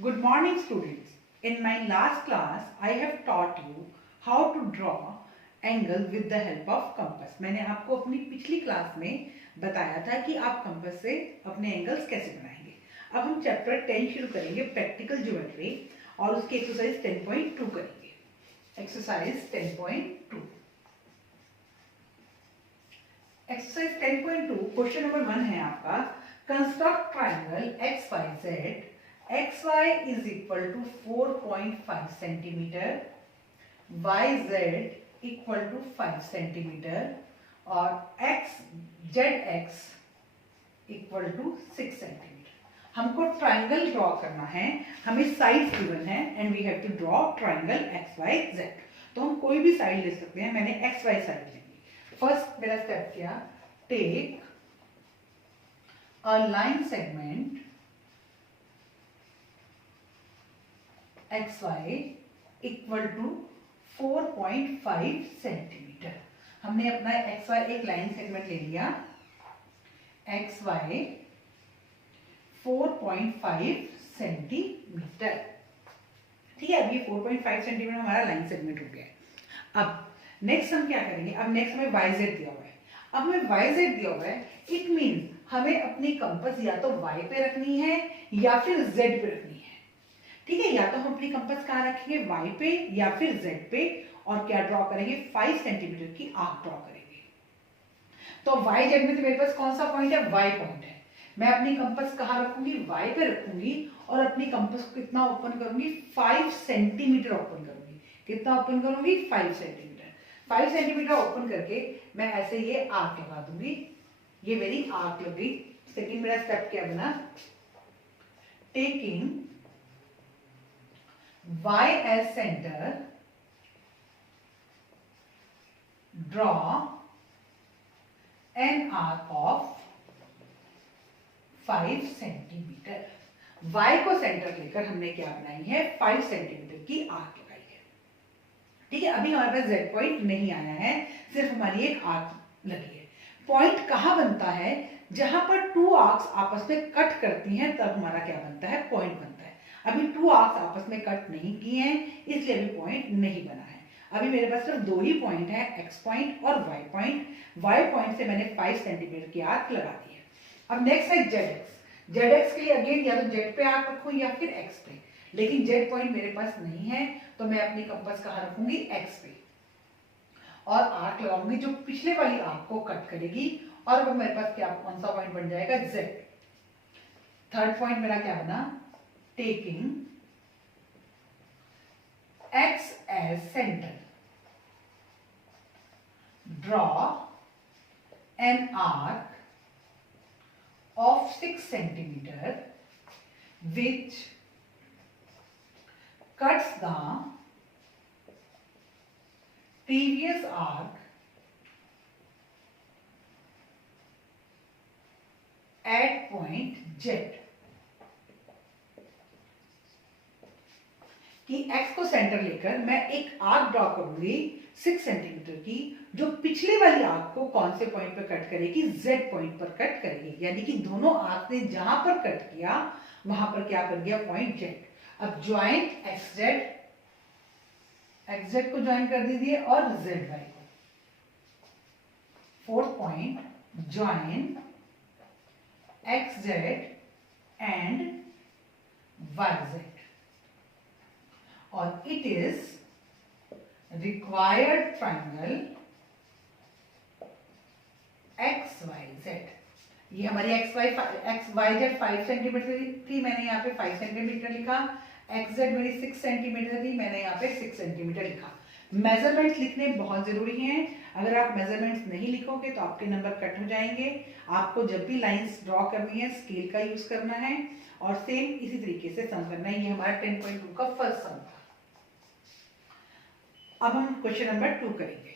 Good morning, students. In my last class, I have taught you how to draw angle with the help of compass. मैंने आपको अपनी पिछली class में बताया था कि आप कंपास से अपने एंगल्स कैसे बनाएंगे। अब हम चैप्टर 10 शुरू करेंगे, प्रैक्टिकल ज्योमेट्री, और उसकी एक्सरसाइज 10.2 करेंगे। एक्सरसाइज 10.2। एक्सरसाइज 10.2 क्वेश्चन नंबर 1 है आपका, construct triangle X Y Z xy is equal to 4.5 centimeter, yz equal to 5 centimeter और zx equal to 6 centimeter। हमको ट्राइंगल ड्रॉ करना है, हमें साइड गिवन है and we have to draw triangle X Y Z. तो हम कोई भी साइड ले सकते हैं, मैंने एक्स वाई साइड लेंगी। फर्स्ट मेरा स्टेप क्या, take a line segment XY equal to 4.5 centimetre. हमने अपना XY एक लाइन सेगमेंट ले लिया, XY 4.5 सेंटीमीटर। ठीक है, अब ये 4.5 सेंटीमीटर हमारा लाइन सेगमेंट हो गया है। अब नेक्स्ट हम क्या करेंगे, अब नेक्स्ट हमें YZ दिया हुआ है। अब हमें YZ दिया हुआ है, इट मीन्स हमें अपनी कंपास या तो Y पे रखनी है या फिर Z पे रखनी है। ठीक है, या तो हम अपनी कंपास कहाँ रखेंगे, Y पे या फिर Z पे, और क्या ड्रॉ करेंगे, 5 सेंटीमीटर की आर्क ड्रॉ करेंगे। तो YZ में तो मेरे पास कौन सा पॉइंट है, Y पॉइंट है। मैं अपनी कंपास कहाँ रखूंगी, Y पे रखूंगी, और अपनी कंपास को कितना ओपन करूंगी, 5 सेंटीमीटर ओपन करूंगी। कितना ओपन करूंगी, 5 सेंटीमीटर। 5 सेंटीमीटर ओपन करके मैं ऐसे ये आर्क लगा दूंगी। ये मेरी आर्क लग गई। सेकेंड मेरा स्टेप क्या बना, taking Y as center, draw an arc of 5 centimetre. Y को सेंटर लेकर हमने क्या बनाई है, 5 सेंटीमीटर की आर्क लगाई है। ठीक है, अभी हमारे पास Z पॉइंट नहीं आया है, सिर्फ हमारी एक आर्क लगी है। पॉइंट कहाँ बनता है, जहां पर टू आर्क्स आपस में कट करती हैं, तब हमारा क्या बनता है, पॉइंट बनता है। अभी टू आर्क्स आपस में कट नहीं किए हैं, इसलिए अभी पॉइंट नहीं बना है। अभी मेरे पास सिर्फ दो ही पॉइंट है, एक्स पॉइंट और वाई पॉइंट। वाई पॉइंट से मैंने 5 सेंटीमीटर की आर्क लगा दी है। अब नेक्स्ट है जेड एक्स। जेड एक्स के लिए अगेन या तो जेड पे आर्क रखूं या फिर एक्स पे, लेकिन जेड पॉइंट मेरे पास नहीं है, तो मैं अपनी कंपास कहाँ रखूंगी, एक्स पे, और आर्क लगाऊंगी जो पिछले वाली आर्क को कट करेगी। और अब मेरे पास क्या, कौन सा पॉइंट बन जाएगा, जेड। थर्ड पॉइंट मेरा क्या बना, taking X as center, draw an arc of 6 centimeter which cuts the previous arc at point Z। कि x को सेंटर लेकर मैं एक आर्क ड्रॉ करूंगी 6 सेंटीमीटर की, जो पिछले वाली आर्क को कौन से पॉइंट पर कट करेगी, z पॉइंट पर कट करेगी। यानी कि दोनों आर्क ने जहां पर कट किया वहां पर क्या कर गया, पॉइंट z। अब ज्वाइंट xz को ज्वाइन कर दीजिए और zy को। Fourth point, join xz and yz, और it is required triangle XYZ। ये हमारी XYZ 5 सेंटीमीटर थी, मैंने यहाँ पे 5 सेंटीमीटर लिखा। XZ मेरी 6 सेंटीमीटर थी, मैंने यहाँ पे 6 सेंटीमीटर लिखा। मेजरमेंट्स लिखने बहुत जरूरी हैं। अगर आप मेजरमेंट्स नहीं लिखोगे तो आपके नंबर कट हो जाएंगे। आपको जब भी लाइंस ड्रॉ करनी है, स्केल का यूज करना है, और सेम इसी तरीके से सम करना है। ये हमारा 10.2 का फर्स्ट सम था। अब हम क्वेश्चन नंबर 2 करेंगे।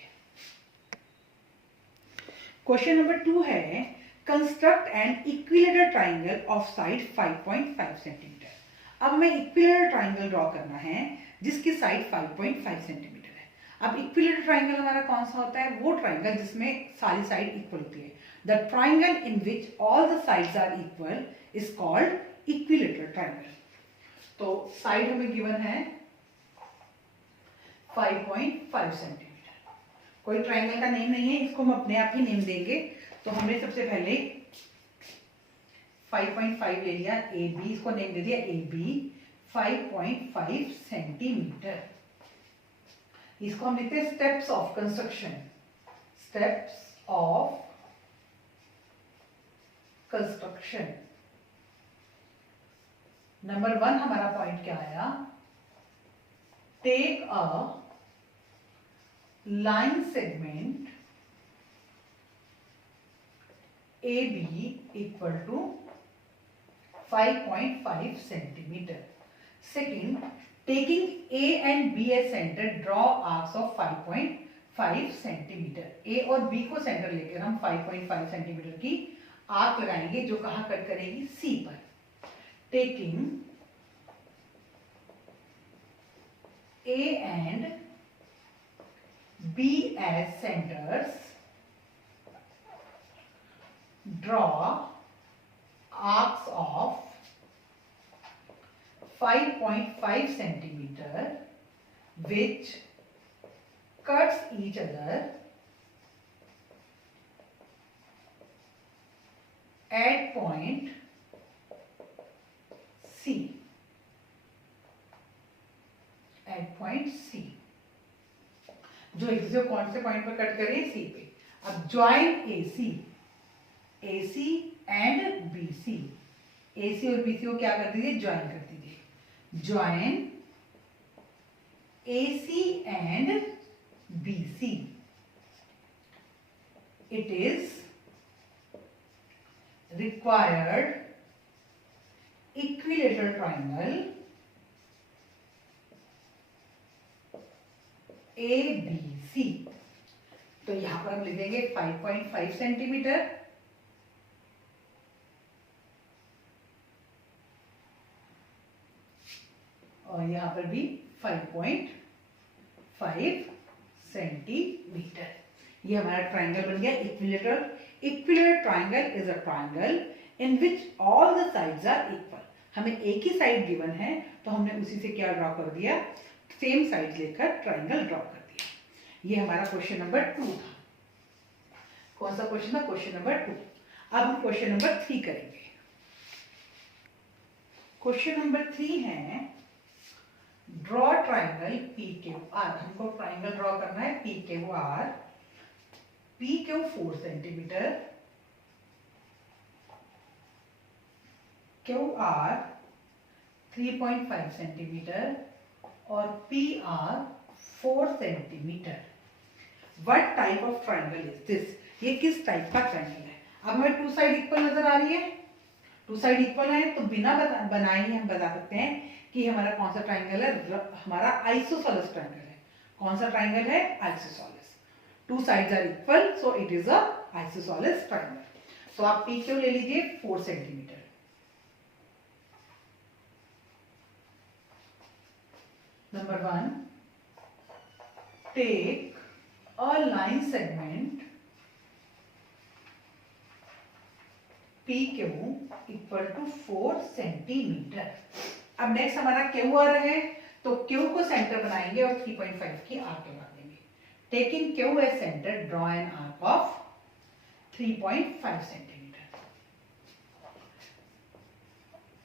क्वेश्चन नंबर 2 है, construct an equilateral triangle of side 5.5 centimetre. अब हमें इक्विलेटरल ट्राइंगल ड्रॉ करना है जिसकी साइड 5.5 सेंटीमीटर है। अब इक्विलेटरल ट्राइंगल हमारा कौन सा होता है, वो ट्राइंगल जिसमें सारी साइड इक्वल होती है। The triangle in which all the sides are equal is called equilateral triangle. तो साइड हमें गिवन है 5.5 सेंटीमीटर। कोई ट्राइंगल का नेम नहीं है, इसको हम अपने आप ही नेम देंगे। तो हमने सबसे पहले 5.5 ले लिया ए बी, इसको नेम दे दिया ए बी 5.5 सेंटीमीटर। इसको हम लिखते हैं steps of construction, steps of construction. Number 1 हमारा पॉइंट क्या आया, take a line segment A B equal to 5.5 centimetre. Second, taking A and B as center, draw arcs of 5.5 centimetre. A और B को centre लेकर हम 5.5 centimetre की arc लगाएंगे जो कहां कट करेगी, C पर। Taking A and B as centers, draw arcs of 5.5 centimeter which cuts each other at point C, at point C। जो एक दूसरे कौन से पॉइंट पर कट करे, सी पे। अब join A C and B C, A C और बी सी को क्या कर दीजिए, ज्वाइन कर दीजिए। Join A C and B C, it is required equilateral triangle A B C. तो यहां पर हम लिख देंगे 5.5 सेंटीमीटर और यहां पर भी 5.5 सेंटीमीटर। ये हमारा ट्राइंगल बन गया equilateral. Equilateral triangle is a triangle in which all the sides are equal. हमें एक ही साइड गिवन है तो हमने उसी से क्या ड्रॉ कर दिया, सेम साइड लेकर ट्राइंगल ड्रॉ कर दिया। ये हमारा क्वेश्चन नंबर 2 था। कौन सा क्वेश्चन था, क्वेश्चन नंबर 2। अब हम क्वेश्चन नंबर 3 करेंगे। क्वेश्चन नंबर 3 है draw triangle P Q R. हमको ट्राइंगल ड्रॉ करना है P Q R. P Q 4 centimetre, Q R 3.5 centimetre और P R 4 centimetre. What type of triangle is this? ये किस टाइप का ट्राइंगल है। अब हमें टू साइड इक्वल नजर आ रही है, टू साइड इक्वल है तो बिना बनाए ही हम बता सकते हैं कि हमारा कौन सा ट्राइंगल है, हमारा आइसोसेलेस ट्राइंगल है। कौन सा ट्राइंगल है, isosceles. Two sides are equal so it is a isosceles triangle. तो आप पी क्यू ले लीजिए 4 centimetre. Number 1, take a line segment PQ equal to 4 centimetre. अब नेक्स्ट हमारा क्यू आ रहा है तो क्यू को सेंटर बनाएंगे और 3.5 की आर्क लगा देंगे। Taking Q as centre, draw an arc of 3.5 centimetre.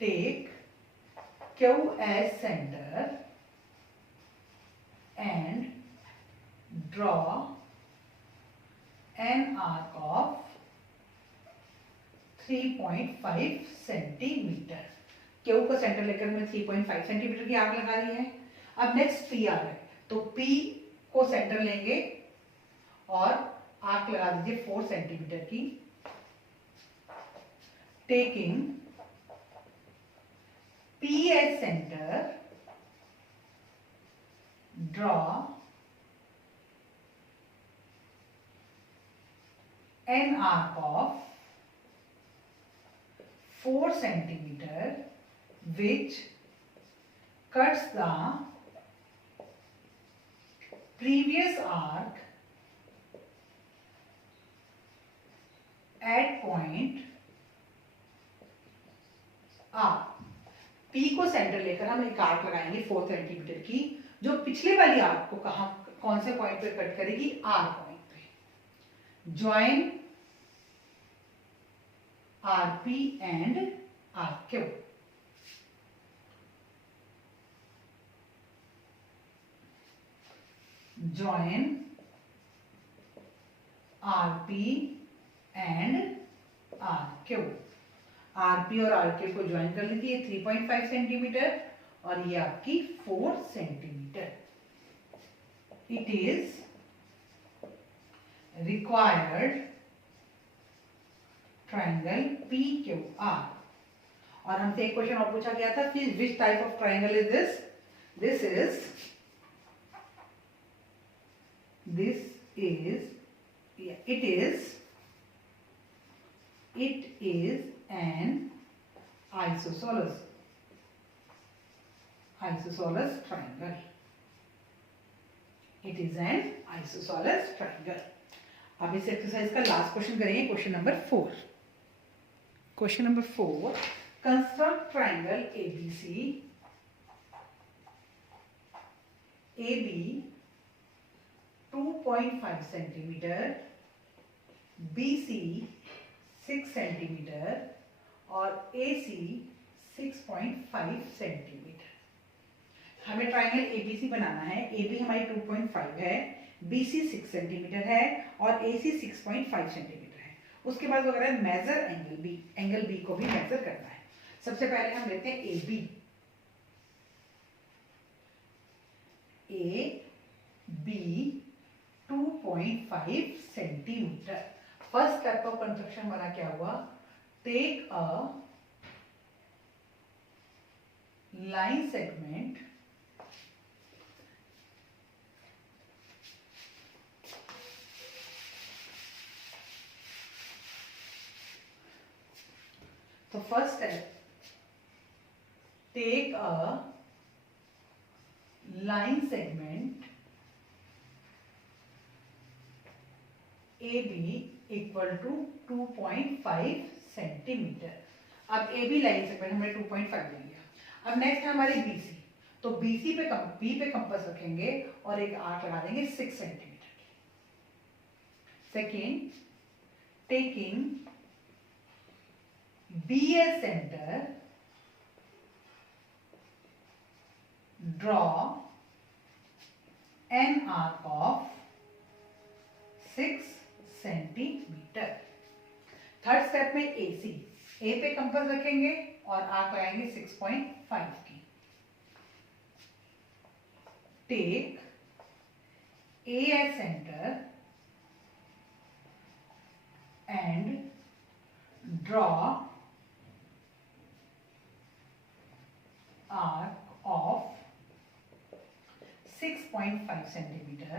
Take Q as centre and draw an arc of 3.5 centimetre. Q को सेंटर लेकर मैं 3.5 सेंटीमीटर की आर्क लगा दी है। अब नेक्स्ट पी आ रहा है तो पी को सेंटर लेंगे और आर्क लगा दीजिए 4 सेंटीमीटर की। Taking P as centre, draw an arc of 4 centimeter which cuts the previous arc at point R। P P को सेंटर लेकर हम एक आर्क लगाएंगे 4 सेंटीमीटर की, जो पिछले वाली आर्क को कहां कौन से पॉइंट पे कट करेगी, R पॉइंट पे। Join RP and RQ। Join RP and RQ। RP और RQ को ज्वाइन कर लीजिए 3.5 सेंटीमीटर और ये आपकी 4 centimetre. It is required triangle PQR। और हमसे एक क्वेश्चन और पूछा गया था, which type of triangle is this? This is an isosceles triangle. It is an isosceles triangle. अब इस एक्सरसाइज का लास्ट क्वेश्चन करेंगे, question number 4। Question number 4, construct triangle ABC, AB 2.5 centimetre, BC 6 centimetre और AC 6.5 centimetre. हमें triangle ABC बनाना है। AB हमारी 2.5 है, BC 6 centimetre है और AC 6.5 सेंटीमीटर है। उसके बाद वगैरह measure angle B, angle B को भी मेजर करना है। सबसे पहले हम लेते हैं AB। AB 2.5 centimetre. First step of construction हमारा क्या हुआ? टेक अ लाइन सेगमेंट तो first step, take a line segment AB equal to 2.5 centimetre. अब AB लाइन सेगमेंट हमने 2.5 ले लिया। अब नेक्स्ट है हमारे BC। तो BC पे B पे कंपास रखेंगे और एक आर्क लगा देंगे 6 सेंटीमीटर की। Second, taking B as center, draw an arc of 6 centimetre. Third step में AC, A पे कंपास रखेंगे और आर्क लगाएंगे 6.5 की। Take A as center and draw arc of 6.5 centimeter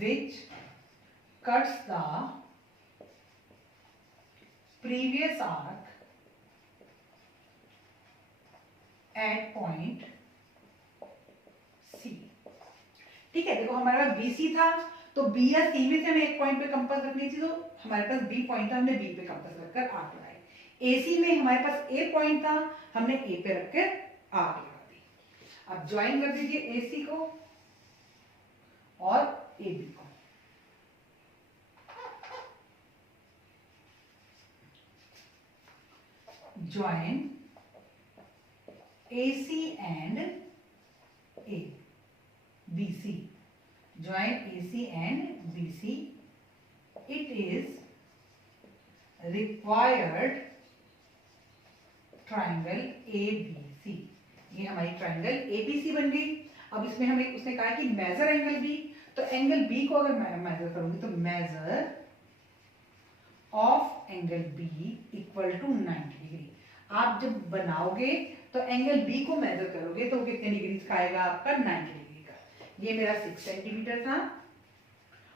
which cuts the previous arc at point C। ठीक है, देखो हमारे पास BC था तो B या C में से हमें एक पॉइंट पे कंपास रखनी थी, तो हमारे पास B पॉइंट था, हमने B पे कंपास रखकर आर्क लगाए। AC में हमारे पास A पॉइंट था, हमने A पे रखकर आर्क लगा दी। अब ज्वाइन कर दीजिए AC को और AB को। Join AC and BC. Join AC and BC. It is required triangle ABC। ये हमारी ट्राइंगल ABC बन गई। अब इसमें हमें उसने कहा कि मेजर एंगल B, तो एंगल B को अगर मैं मेजर करूंगी तो measure of angle B equal to 90 degree. आप जब बनाओगे तो एंगल B को मेजर करोगे तो कितने डिग्री का आएगा आपका? 90 डिग्री का। ये मेरा 6 सेंटीमीटर था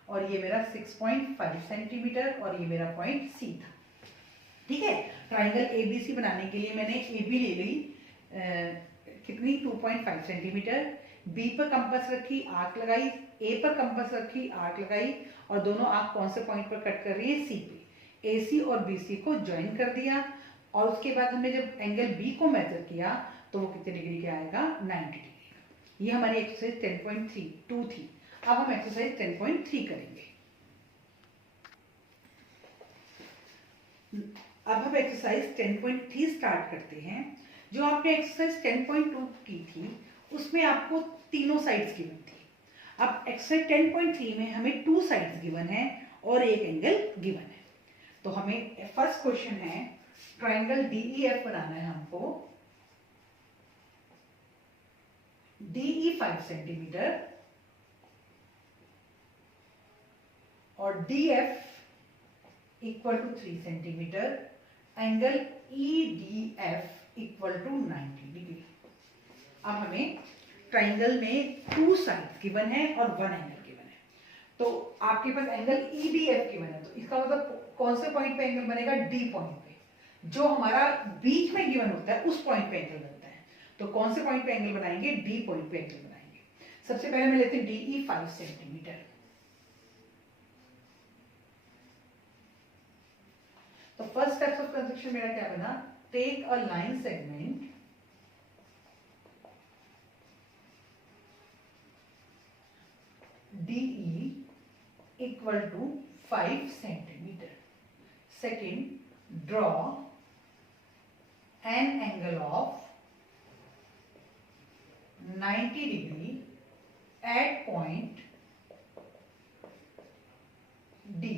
और ये मेरा 6.5 सेंटीमीटर और ये मेरा पॉइंट C था। ठीक है, ट्राइंगल ABC बनाने के लिए मैंने AB ले ली कितनी? 2.5 सेंटीमीटर। B पर कंपास रखी, आर्क लगाई, A पर कंपास रखी, आर्क लगाई और दोनों आर्क कौन से पॉइंट पर कट कर रही है? C पे। AC और BC को ज्वाइन कर दिया और उसके बाद हमने जब एंगल B को मेजर किया तो वो कितने डिग्री का आएगा, 90 डिग्री का। ये हमारी एक्सरसाइज 10.2 थी। अब हम एक्सरसाइज 10.3 करेंगे। अब हम एक्सरसाइज 10.3 स्टार्ट करते हैं। जो आपने एक्सरसाइज 10.2 की थी उसमें आपको तीनों साइड्स गिवन थी। अब एक्सरसाइज 10.3 में हमें 2 साइड्स गिवन है और एक एंगल गिवन है। तो हमें फर्स्ट क्वेश्चन है, ट्राइंगल DEF बनाना है हमको। DE 5 सेंटीमीटर और DF equal to 3 centimetre, angle EDF equal to 90 degree. अब हमें ट्राइंगल में 2 साइड्स गिवन है और 1 एंगल गिवन है। तो आपके पास एंगल EDF गिवन है, तो इसका मतलब कौन से पॉइंट पे एंगल बनेगा, D पॉइंट पे। जो हमारा बीच में गिवन होता है उस पॉइंट पे एंगल बनता है। तो कौन से पॉइंट पे एंगल बनाएंगे, D पॉइंट पे एंगल बनाएंगे। सबसे पहले मैं लेते हैं DE 5 सेंटीमीटर। तो फर्स्ट स्टेप्स ऑफ कंस्ट्रक्शन मेरा क्या बना, take a line segment DE equal to 5 centimeter. Second, draw an angle of 90 degree at point D.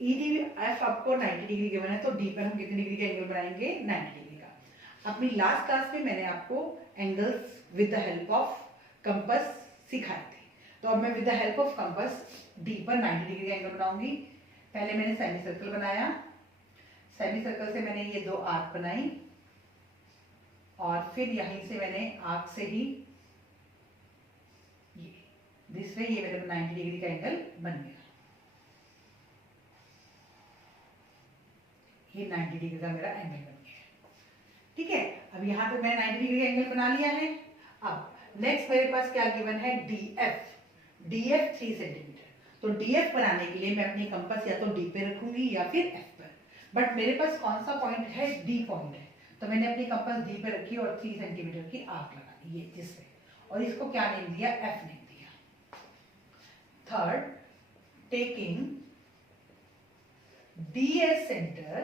EDF आपको 90 डिग्री गिवन है, तो D पर हम कितने डिग्री का एंगल बनाएंगे, 90 डिग्री का। अपनी लास्ट क्लास में मैंने आपको angles with the help of compass सिखाए थे। तो अब मैं with the help of compass D पर 90 डिग्री का एंगल बनाऊंगी। पहले मैंने सेमी सर्कल बनाया, सेमी सर्कल से मैंने ये 2 आर्क बनाई और फिर यहीं से मैंने आर्क से ही ये दूसरे ये मेरे 90 डिग्री का एंगल बन गया। ये 90 डिग्री का मेरा एंगल बन गया। ठीक है, अब यहाँ पे मैंने 90 डिग्री का एंगल बना लिया है। अब नेक्स्ट मेरे पास क्या गिवन है, DF 3 सेंटीमीटर। तो DF बनाने के लिए मैं अपनी कंपास या तो D पे रखूंगी या फिर F पर। बट मेरे पास कौन सा पॉइंट है, D पॉइंट है। तो मैंने अपनी कंपास D पे रखी और 3 सेंटीमीटर की आर्क लगा दी ये जिससे, और इसको क्या नेम दिया, F नेम दिया। Third, taking D as center,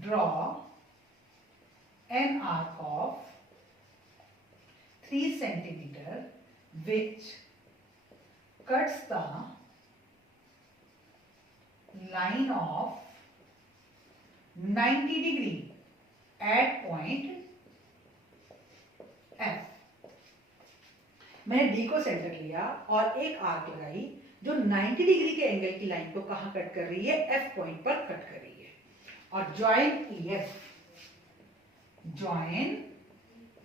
draw an arc of 3 centimeter which cuts the line of 90 degree at point F। मैंने D को सेंटर लिया और एक आर्क लगाई जो 90 डिग्री के एंगल की लाइन को कहां कट कर रही है, F पॉइंट पर कट कर रही है। और ज्वाइन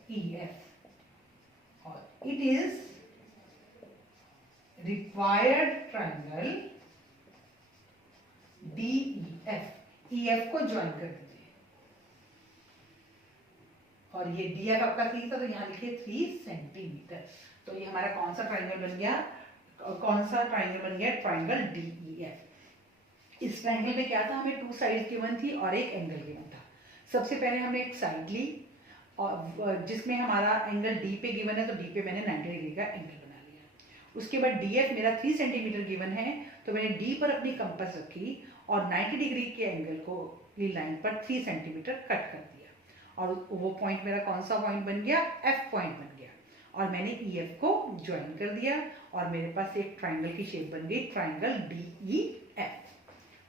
EF और it is required triangle DEF। EF को ज्वाइन कर दीजिए और ये DF आपका 3 था, तो यहां लिखिए 3 सेंटीमीटर। तो ये हमारा कौन सा ट्रायंगल बन गया, कौन सा ट्रायंगल बन गया, ट्रायंगल DEF। इस ट्रायंगल में क्या था, हमें 2 साइड गिवन थी और एक एंगल गिवन था। सबसे पहले हमने एक साइड ली और जिसमें हमारा एंगल D पे गिवन है, तो D पे मैंने 90 डिग्री का एंगल बना लिया। उसके बाद DF मेरा 3 सेंटीमीटर गिवन है, तो मैंने D पर अपनी कंपास रखी और 90 डिग्री के एंगल को लाइन पर 3 सेंटीमीटर कट कर दिया और वो पॉइंट मेरा कौन सा पॉइंट बन गया, F पॉइंट बन गया। और मैंने EF को ज्वाइन कर दिया और मेरे पास एक ट्रायंगल की शेप बन गई, ट्रायंगल DEF।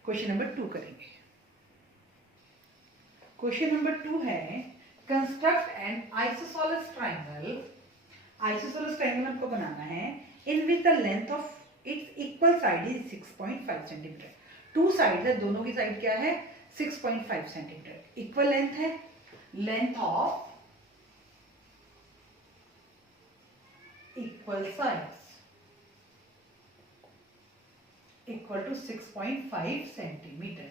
क्वेश्चन नंबर 2 करेंगे। क्वेश्चन नंबर 2 है, construct an isosceles triangle. Isosceles triangle आपको बनाना है in which the length of its equal side is 6.5 centimetre. 2 side है, दोनों की साइड क्या है, 6.5 सेंटीमीटर। इक्वल लेंथ है, length of equal sides equal to 6.5 centimetre.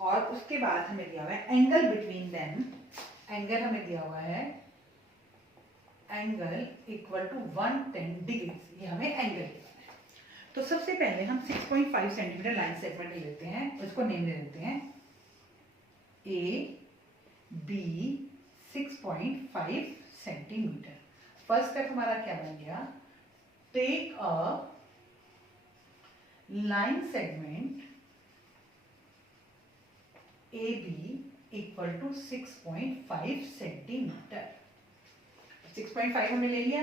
और उसके बाद हमें दिया हुआ है एंगल बिटवीन देम, एंगल हमें दिया हुआ है एंगल इक्वल टू 110 डिग्री। ये हमें एंगल दिया है। तो सबसे पहले हम 6.5 सेंटीमीटर लाइन सेगमेंट ले लेते हैं, उसको नेम दे देते हैं A B 6.5 centimetre. First step हमारा क्या बन गया, take a line segment A B equal to 6.5 centimetre. 6.5 हमने ले लिया।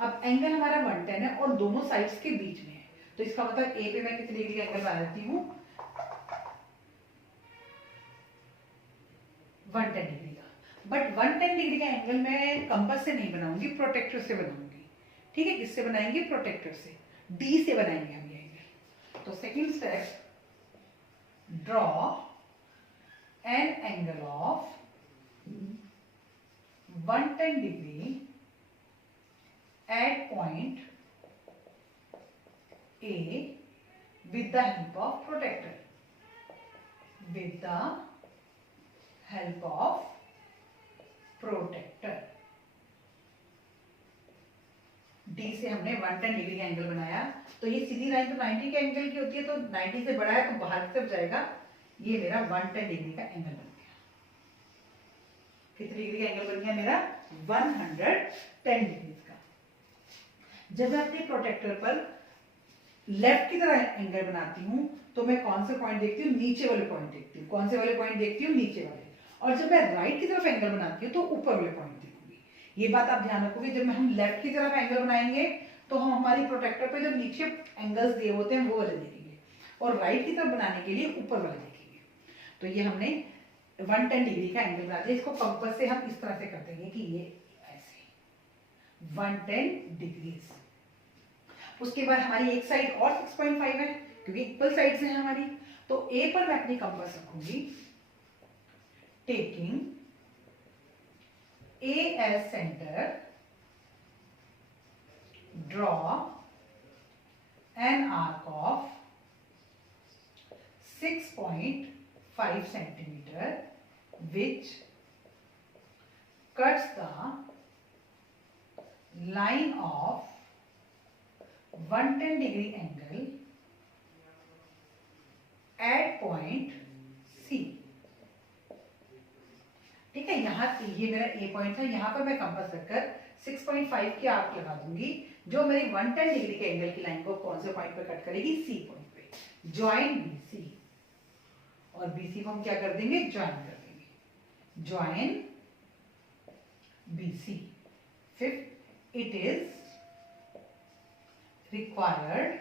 अब एंगल हमारा 110 है और दोनों साइड्स के बीच में है, तो इसका मतलब ए पे मैं कितनी डिग्री का एंगल बना देती हूँ, 110 डिग्री का। बट 110 डिग्री का एंगल मैं कंपास से नहीं बनाऊंगी, प्रोटेक्टर से बनाऊंगी। ठीक है, किससे बनाएंगे, प्रोटेक्टर से, डी से बनाएंगे हम ये एंगल। तो second step, draw an angle of 110 degree at point A with the help of protector. With the help of protector. D से हमने 110 डिग्री का एंगल बनाया, तो ये सीधी लाइन तो 90 के एंगल की होती है, तो 90 से बड़ा है तो बाहर की तरफ जाएगा। ये मेरा 110 डिग्री का एंगल बन गया। कितनी डिग्री का एंगल बन गया मेरा, 110 डिग्री का। जब मैं अपने प्रोटेक्टर पर लेफ्ट की तरह एंगल बनाती हूँ तो मैं कौन से पॉइंट देखती हूँ, नीचे वाले पॉइंट देखती हूँ। कौन से वाले पॉइंट देखती हूँ, नीचे वाले। और जब मैं राइट की तरफ एंगल बनाती हूँ तो ऊपर वाले पॉइंट देखूंगी। ये बात आप ध्यान रखोगे, जब हम लेफ्ट की तरफ एंगल बनाएंगे तो हम हमारी प्रोटेक्टर पे जो नीचे एंगल्स दिए होते हैं वो वाले देखेंगे, और राइट की तरफ बनाने के लिए ऊपर वाले देखेंगे। तो ये हमने 110 डिग्री का एंगल बना दिया। इसको कंपास से हम इस तरह से कर देंगे कि ये ऐसे 110 डिग्री। उसके बाद हमारी एक साइड और 6.5 है, क्योंकि इक्वल साइड्स हैं हमारी। तो ए पर मैं अपनी कंपास रखूंगी, taking A as centre, draw an arc of 6.5 centimetre which cuts the line of 110 degree angle at point C। ठीक है, यहाँ ये मेरा ए पॉइंट था, यहाँ पर मैं कंपास रखकर 6.5 की आर्क लगा दूंगी, जो मेरी 110 डिग्री के एंगल की लाइन को कौन से पॉइंट पर कट करेगी, सी पॉइंट पे। ज्वाइन बीसी, और बीसी को हम क्या कर देंगे, ज्वाइन कर देंगे। Join BC. Fifth, it is required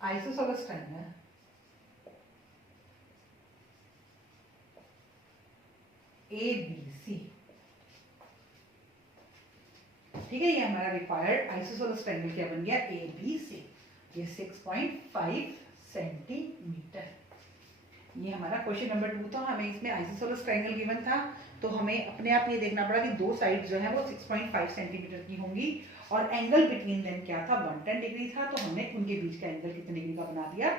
isosceles triangle ABC। ठीक है, ये हमारा रिक्वायर्ड आइसोसेलेस ट्रायंगल क्या बन गया, ABC। ये 6.5 सेंटीमीटर। ये हमारा क्वेश्चन नंबर 2 था। हमें इसमें आइसोसेलेस ट्रायंगल गिवन था, तो हमें अपने आप ये देखना पड़ा कि दो साइड जो है वो 6.5 सेंटीमीटर की होंगी, और एंगल बिटवीन देम क्या था, 110 डिग्री था। तो हमने उनके बीच का एंगल कितने डिग्री का बना दिया,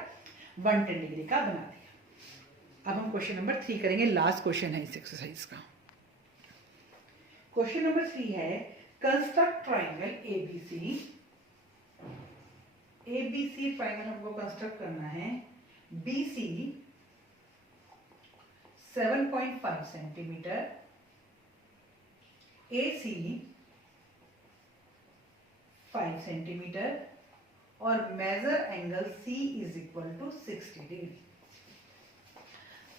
110 डिग्री का बना दिया। अब हम क्वेश्चन नंबर 3 करेंगे, लास्ट क्वेश्चन है इस एक्सरसाइज का। क्वेश्चन नंबर 3 है, construct triangle ABC। ABC triangle हमको कंस्ट्रक्ट करना है। BC 7.5 सेंटीमीटर, AC 5 सेंटीमीटर, और measure angle C is equal to 60 degree.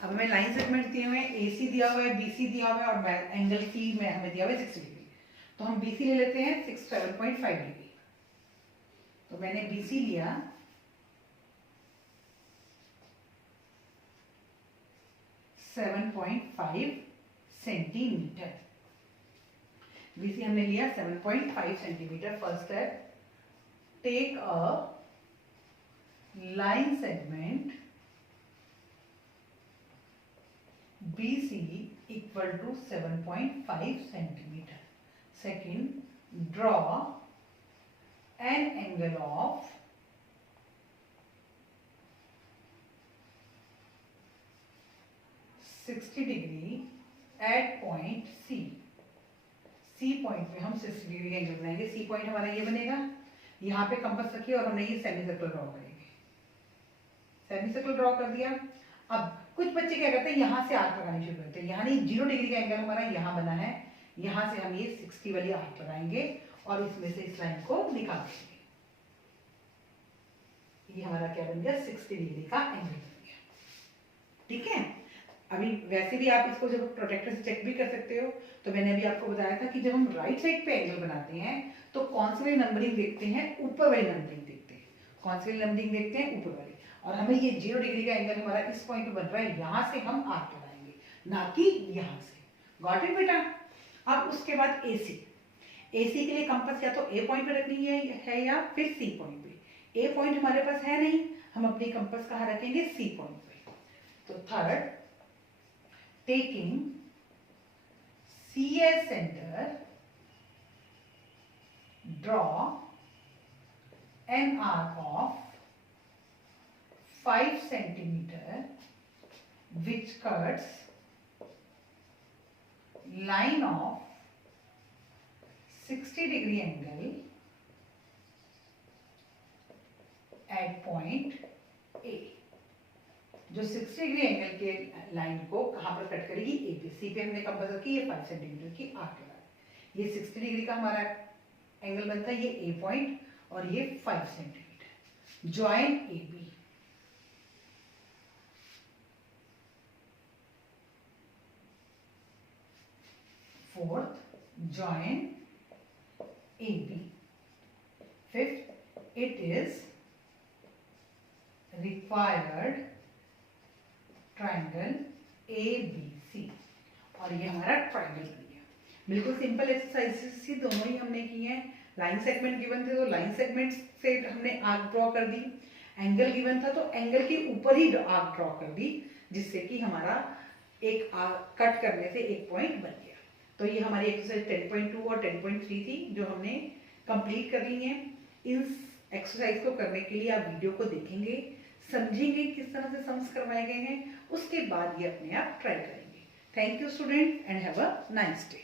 अब हमें लाइन सेगमेंट दिए हुए हैं, AC दिया हुआ है, BC दिया हुआ है, और एंगल C में हमें दिया हुआ है 60 डिग्री। तो हम BC ले लेते हैं 7.5 डिग्री। तो मैंने BC लिया, सेंटीमीटर। BC हमने लिया 7.5 centimetre. First step, take a line segment BC equal to 7.5 centimetre. Second, draw an angle of 60 degree at point C। C point पे हम 60 डिग्री का एंगल बनाएंगे। C पॉइंट हमारा ये बनेगा। यहाँ पे कंपास रखिए और हमने ये सेमी सर्कल ड्रॉ करेंगे। सेमी सर्कल ड्रॉ कर दिया। अब कुछ बच्चे क्या करते हैं, यहाँ से आर्क लगानी शुरू करते हैं। यहाँ नहीं, 0 डिग्री का एंगल हमारा यहाँ बना है, यहाँ से हम ये 60 वाली आर्क लगाएंगे और इसमें से इस लाइन को निकाल देंगे। ये हमारा क्या बन गया, 60 डिग्री का एंगल बन गया। ठीक है, अभी वैसे भी आप इसको जब प्रोटेक्टर से चेक भी कर सकते हो। तो मैंने अभी आपको बताया था कि जब हम राइट साइड पे एंगल बनाते हैं तो कौन सी वाली नंबरिंग देखते हैं, ऊपर वाली नंबरिंग देखते हैं। कौन सी वाली नंबरिंग देखते हैं, ऊपर वाली। और हमें ये 0 डिग्री का एंगल हमारा इस पॉइंट पे बन रहा है, यहाँ से हम आर्क लगाएंगे, ना कि यहाँ से। गॉट इट बेटा। अब उसके बाद AC। AC के लिए कंपास या तो A पॉइंट पे रखनी है या फिर C पॉइंट पे। A पॉइंट हमारे पास है नहीं, हम अपनी कंपास कहाँ रखेंगे, C पॉइंट पे। तो third, taking C as center, draw an arc of 5 centimeter which cuts line of 60 degree angle at point A। जो 60 डिग्री एंगल के लाइन को कहाँ पर कट करेगी, ए पे। सी पे हमने कंपास रखी, ये 5 सेंटीमीटर की आर्क लगा। ये 60 डिग्री का हमारा एंगल बनता है, ये ए पॉइंट और ये 5 centimetre. Join A B. Fourth, join A B. Fifth, it is required triangle ABC। और ये हमारा ट्राइंगल बन गया। बिल्कुल सिंपल एक्सरसाइजेस ही दोनों ही हमने की हैं। लाइन सेगमेंट गिवन थे तो लाइन सेगमेंट से हमने आर्क ड्रॉ कर दी। एंगल गिवन था तो एंगल के ऊपर ही आर्क ड्रॉ कर दी, जिससे कि हमारा एक कट करने से एक पॉइंट बन गया। तो ये हमारी एक्सरसाइज 10.2 और 10.3 थी जो हमने कंप्लीट कर ली है। इन एक्सरसाइज को करने के लिए आप वीडियो को देखेंगे, समझेंगे किस तरह से सम्स करवाए गए हैं, उसके बाद ये अपने आप ट्राई करेंगे। Thank you student and have a nice day.